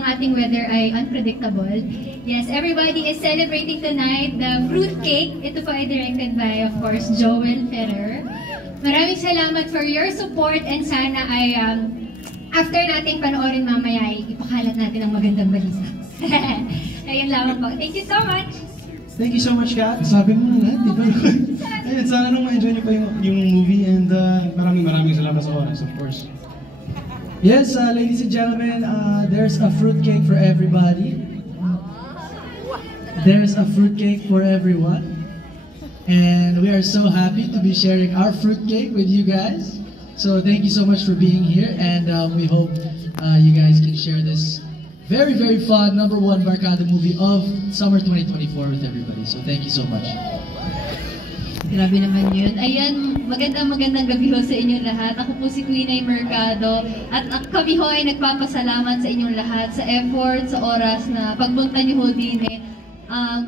ang ating weather ay unpredictable. Yes, everybody is celebrating tonight the fruit cake. Ito po ay directed by, of course, Joel Ferrer. Maraming salamat for your support and sana ay after natin panoorin mamaya ay ipakalat natin ang magandang balita. Ayun lamang po. Thank you so much! Thank you so much, Kat. Sabi mo na lahat, di ba? Ayun, sana nung ma-enjoy niyo pa yung movie and maraming salamat sa oras, of course. Yes, ladies and gentlemen, there's a fruitcake for everybody. There's a fruitcake for everyone. And we are so happy to be sharing our fruitcake with you guys. So thank you so much for being here, and we hope you guys can share this very, very fun #1 Barkada movie of summer 2024 with everybody. So thank you so much. Grabe naman yun. Ayan, magandang gabi ho sa inyong lahat. Ako po si Queen Ay Mercado at kami ho ay nagpapasalamat sa inyong lahat sa effort, sa oras na pagpunta niyo ho din eh.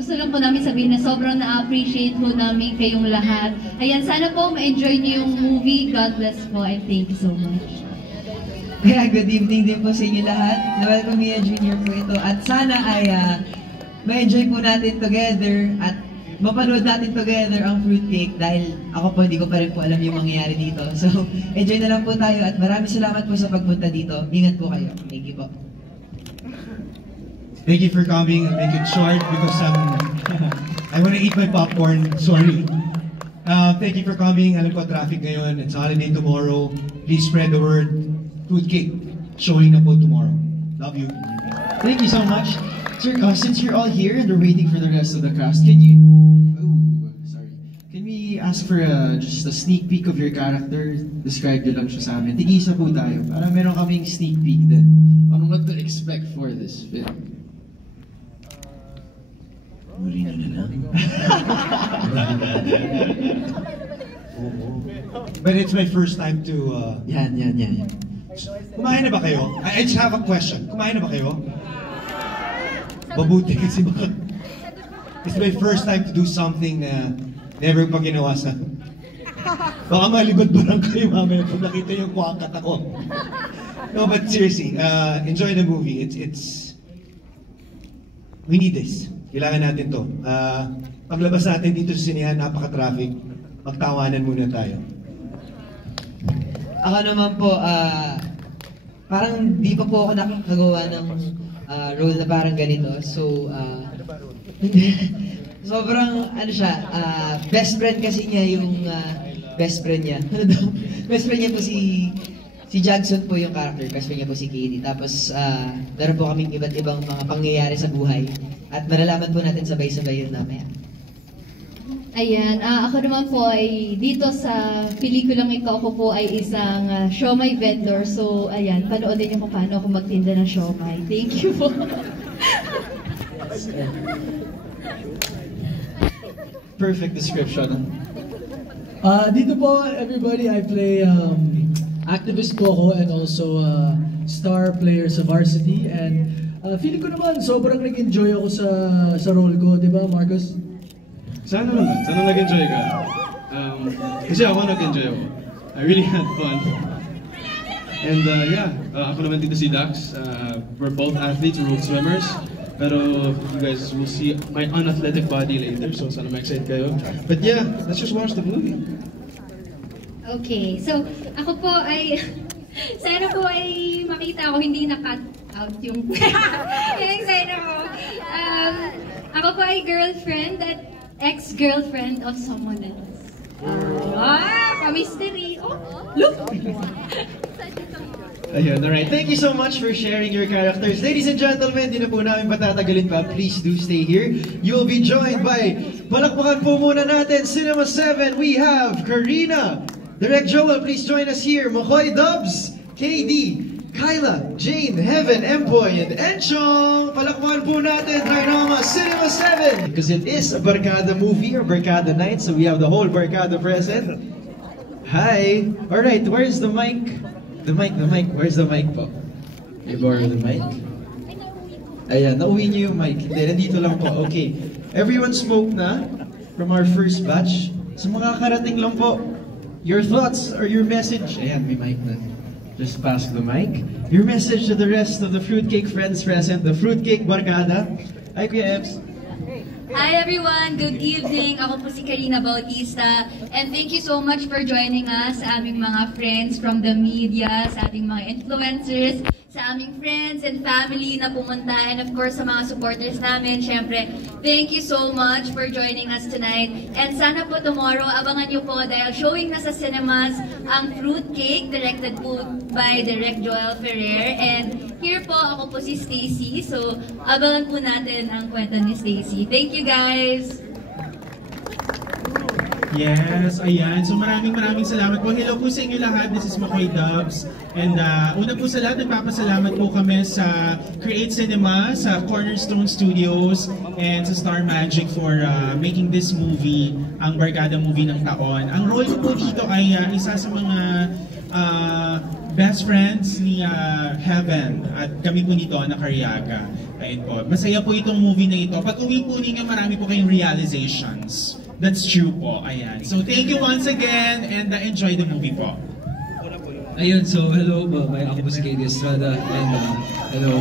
Gusto lang po namin sabihin na sobrang na-appreciate po namin kayong lahat. Ayan, sana po ma-enjoy niyo yung movie. God bless po and thank you so much. Kaya good evening din po sa inyo lahat. Noel Camilla Jr. po ito. At sana ay ma-enjoy po natin together at mapanood natin together ang fruitcake dahil ako po hindi ko pa rin po alam yung mangyayari dito. So, enjoy na lang po tayo at maraming salamat po sa pagpunta dito. Ingat po kayo. Thank you po. Thank you for coming. I'll make it short because I want to eat my popcorn. Sorry. Thank you for coming. Alam ko traffic ngayon. It's holiday tomorrow. Please spread the word. Fruitcake showing na po tomorrow. Love you. Thank you so much. Sir, since you're all here and we're waiting for the rest of the cast, can we ask for just a sneak peek of your character? Describe nyo lang siya sa amin. Tigisa po tayo. Para meron kaming sneak peek din on what to expect for this film. Marina na lang. But it's my first time to... Yan. Kumain na ba kayo? I just have a question. Kumain na ba kayo? Mabuti kasi baka... It's my first time to do something na never pa ginawa sa... Baka malibad ba lang kayo mamaya kung nakita yung kwakat ako. No, but seriously, enjoy the movie. It's... We need this. Kailangan natin to. Paglabas natin dito sa sinihan, napaka-traffic. Magtawanan muna tayo. Ako naman po, parang di pa po ako nakakagawa ng role na parang ganito. So, sobrang, best friend kasi niya yung best friend niya. Ano daw? Best friend niya po si Jackson po yung character, best friend niya po si Katie. Tapos, meron po kaming iba't ibang mga pangyayari sa buhay. At malalaman po natin sabay-sabay yun mamaya. Ayan, ako naman po ay dito sa pelikulang ito, ako po ay isang siomai vendor. So, ayan, panoodin niyo kung paano ako magtinda ng siomai. Thank you po. Perfect description. Dito po, everybody, I play activist po ako and also star player sa Varsity. And feeling ko naman, sobrang nag-enjoy ako sa role ko, di ba, Marcos? Sana naman. Sana nag-enjoy ka. Kasi ako nag-enjoy ako. I really had fun. And ako naman dito si Dax. We're both athletes, we're both swimmers. Pero you guys will see my unathletic body later, so sana ma-excite kayo. But yeah, let's just watch the movie. Okay, so ako po ay... Sana po ay makita ko, hindi na-cut out yung... yung sana ko. Ako po ay girlfriend at ex-girlfriend of someone else. Pa-mystery. Oh, look! Ayun, alright. Thank you so much for sharing your characters. Ladies and gentlemen, di na po namin patatagalin pa. Please do stay here. You will be joined by, palakpakan po muna natin, Cinema 7, we have Karina. Direct Joel, please join us here. Makoy Dubs, KD, Kyla, Jane, Heaven, Empoy, and Enchong. Palakpakan po natin, Trinoma Cinema 7. Because it is a Barkada movie or Barkada night, so we have the whole Barkada present. Hi. Alright, where's the mic? The mic. Where's the mic po? You borrow the mic? Ayan, nauwi niyo yung mic. Hindi, nandito lang po. Okay. Everyone spoke na from our first batch. Sa mga karating lang po, your thoughts or your message. Ayan, may mic na. just pass the mic. Your message to the rest of the Fruitcake friends present, the Fruitcake Barkada. Hi, Kuya Ebbs. Hi everyone! Good evening! Ako po si Karina Bautista and thank you so much for joining us sa aming mga friends from the media, sa ating mga influencers, sa aming friends and family na pumunta, and of course sa mga supporters namin. Syempre, thank you so much for joining us tonight. And sana po tomorrow, abangan nyo po dahil showing na sa cinemas ang Fruitcake, directed po by Direct Joel Ferrer. And here po, ako po si Stacy. So, abangan po natin ang kwento ni Stacy. Thank you guys! Yes, ayan. So maraming salamat po. Hello po sa inyo lahat. This is Makoy Dubs. And una po sa lahat, nagpapasalamat po kami sa Create Cinema, sa Cornerstone Studios, and sa Star Magic for making this movie, ang Barkada movie ng taon. Ang role ko po dito ay isa sa mga best friends ni Heaven at kami po nito na Karyaga. Ayun po. Masaya po itong movie na ito. Pag uwi po ninyo, marami po kayong realizations. That's true po. Ayan. So thank you once again and enjoy the movie po. Ayun, so hello, ako po si Katie Estrada and hello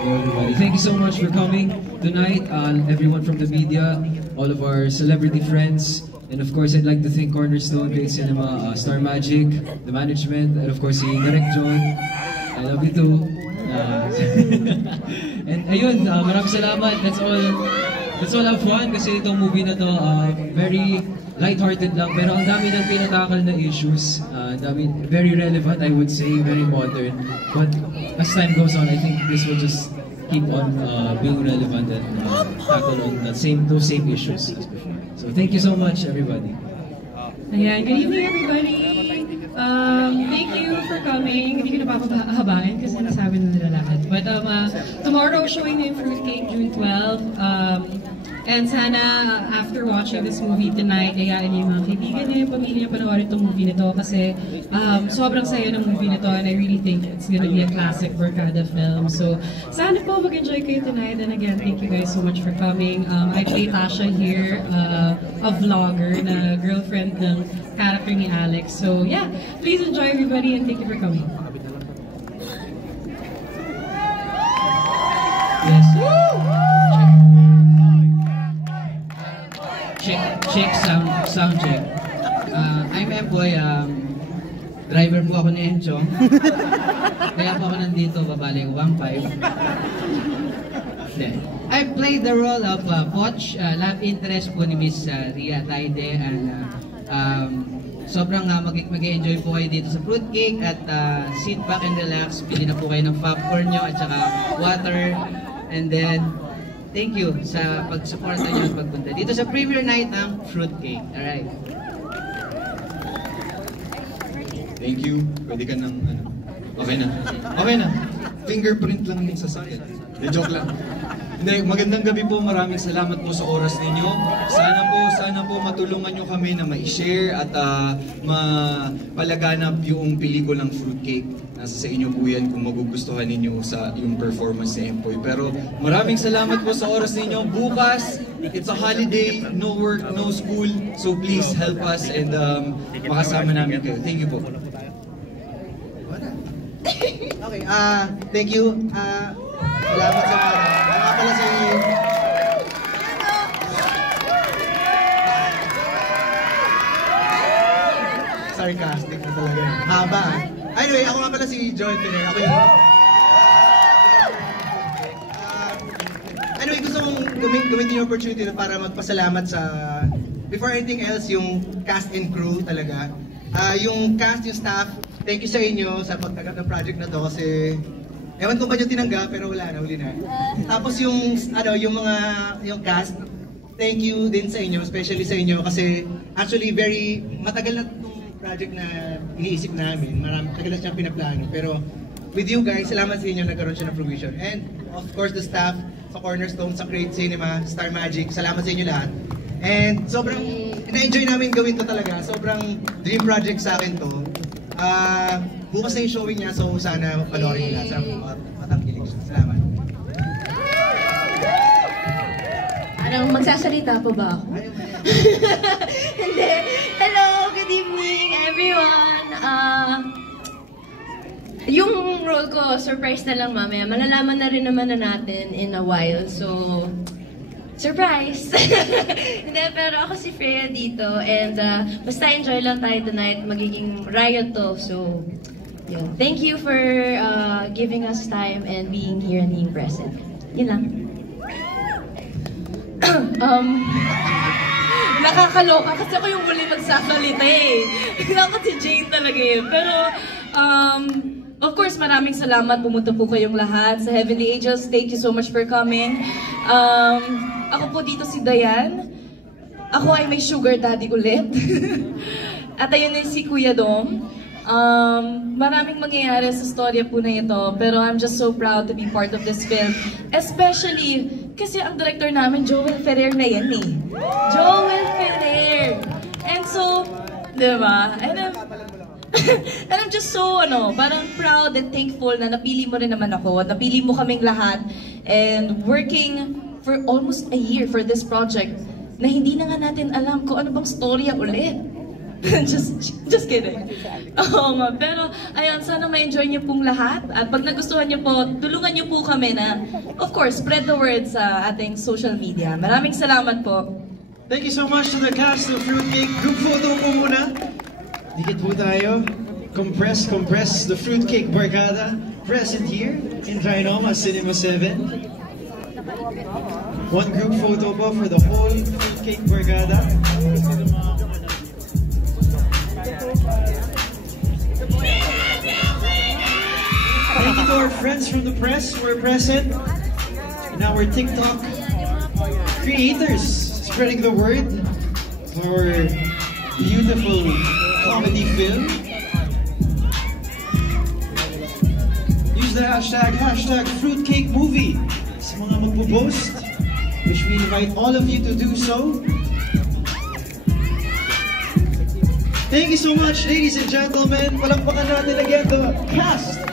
everybody. Thank you so much for coming tonight, everyone from the media, all of our celebrity friends, and of course I'd like to thank Cornerstone, Create Cinema, Star Magic, the management, and of course si Direct John. I love you too. And ayun, maraming salamat. Let's all have fun kasi itong movie na to very lighthearted lang pero ang dami ng pinatakal na issues. Very relevant, I would say, very modern. But as time goes on, I think this will just keep on being relevant and tackle on those same issues as before. So thank you so much, everybody. Ayan, good evening, everybody. Thank you for coming. Hindi ko na papahabain kasi nasabi na nila lahat. But tomorrow, showing yung Fruitcake, June 12. And sana, after watching this movie tonight, ayain niyo yung mga kaibigan niyo, yung pamilya niyo, panoorin itong movie nito kasi sobrang saya ng movie nito and I really think it's gonna be a classic Barkada film. So, sana po mag-enjoy kayo tonight and again, thank you guys so much for coming. I play Tasha here, a vlogger na girlfriend ng character ni Alex. So, yeah, please enjoy everybody and thank you for coming. Yes. Check, sound check. I'm Emboy, driver po ako ni Enchong. Kaya po ako nandito, babalik 1.5. I played the role of Poch, love interest po ni Miss Ria Taide, and sobrang mag-enjoy po kayo dito sa Fruitcake at sit back and relax, pili na po kayo ng popcorn nyo at saka water, and then thank you sa pag-suporta niyo at pagpunta dito sa premiere night ng Fruitcake. Alright. Thank you. Pwede ka ng Okay na. Okay na. Fingerprint lang din sa sakit. Joke lang. Hindi, magandang gabi po. Maraming salamat po sa oras ninyo. Sana po matulungan nyo kami na ma-share at mapalaganap yung pelikulang Fruitcake. Nasa sa inyo po yan kung magugustuhan ninyo sa yung performance ni Empoy. Pero maraming salamat po sa oras ninyo. Bukas, it's a holiday, no work, no school. So please help us and makasama namin kayo. Thank you po. Okay, thank you. Salamat sa mga pala sa sarcastic na talaga. Haba. Anyway, ako nga pala si Joel Ferrer. Ako yung... anyway, gusto kong gamitin yung opportunity para magpasalamat sa... Before anything else, yung cast and crew talaga. Yung cast, yung staff, thank you sa inyo sa pagtanggap ng project na to kasi... Ewan ko ba nyo tinanggap, pero wala na, huli na. Tapos yung cast, thank you din sa inyo, especially sa inyo kasi actually matagal na itong project na iniisip namin, matagal na siyang pinaplano. Pero with you guys, salamat sa inyo, nagkaroon siya ng fruition. And of course the staff sa Cornerstone, sa Create Cinema, Star Magic, salamat sa inyo lahat. And sobrang na-enjoy namin gawin to talaga, sobrang dream project sa akin to. Bukas na yung showing niya, so sana panoorin nila sa matangkilig. Salamat. Anong magsasalita po ba ako? Hindi. Hello, good evening everyone. Yung role ko, surprise na lang mamaya. Malalaman na rin naman na natin in a while. So, surprise! Hindi, pero ako si Freya dito. And basta enjoy lang tayo tonight. Magiging riot to. So, yun. Thank you for giving us time and being here and being present. Yun lang. Nakakaloka kasi ako yung muli magsasalita eh. Ako si Jane talaga eh. Pero, of course, maraming salamat. Pumunta po kayong lahat sa Heavenly Angels. Thank you so much for coming. Ako po dito si Dayan. Ako ay may sugar daddy ulit. At ayun din si Kuya Dom. Maraming mangyayari sa storya po na ito. Pero I'm just so proud to be part of this film. Especially, kasi ang director namin, Joel Ferrer na yan eh. Joel Ferrer! And so, diba? And I'm just so, parang proud and thankful na napili mo rin naman ako. Napili mo kaming lahat. And working for almost a year for this project na hindi na nga natin alam kung ano bang storya ulit. just kidding. Pero, ayun, sana ma-enjoy niyo pong lahat. At pag nagustuhan niyo po, tulungan niyo po kami na, of course, spread the word sa ating social media. Maraming salamat po. Thank you so much to the cast of Fruitcake. Group photo po muna. Dikit po tayo. Compress the Fruitcake Barkada. Present here in Trinoma Cinema 7. One group photo po for the whole Fruitcake Barkada. Thank you to our friends from the press who are present. And our TikTok creators spreading the word for beautiful comedy film. Use the hashtag #FruitcakeMovie sa mga magpo-post, which we invite all of you to do so. Thank you so much, ladies and gentlemen. Palakpakan natin again the cast